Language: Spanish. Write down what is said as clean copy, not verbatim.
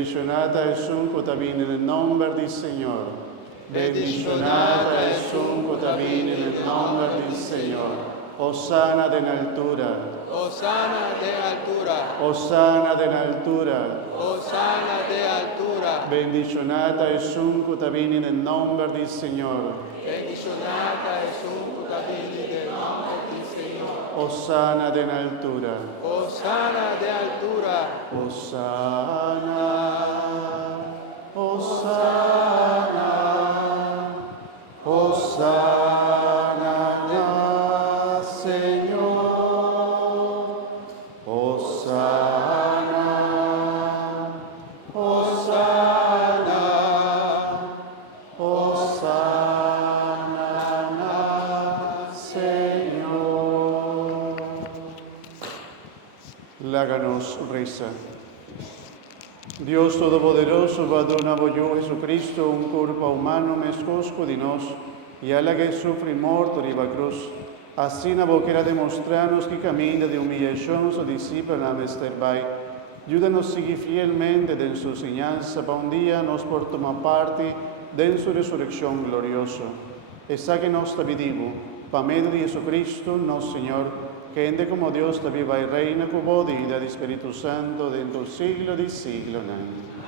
bendicionata es quota viene nel nome del Signore. Bendicionata es quota viene nel nome del Signore. Osana en altura. Osana de altura. Osana en altura. Osana de altura. Bendicionata es quota viene nel nome del Signore. Bendicionata es viene del nombre del Señor. Osana en altura. Osana de altura. Osana. Osana. Osana, Señor. Osana. Osana. Osana, Señor. Láganos reza. Dios Todopoderoso, va dona voglio Jesucristo un corpo umano mescosco di nos, y alla che sufre morto di la cruz. Así na boquera demostrarnos que camina de humillación su discípulo a Mester Bay. Ayúdanos a seguir fielmente en su enseñanza, para un día nos por tomar parte de su resurrección gloriosa. Y sáquenos da vivo, para medio de Jesucristo, nuestro Señor, que ende como Dios da viva y reina con vos y del Espíritu Santo dentro del siglo de siglo. Amén.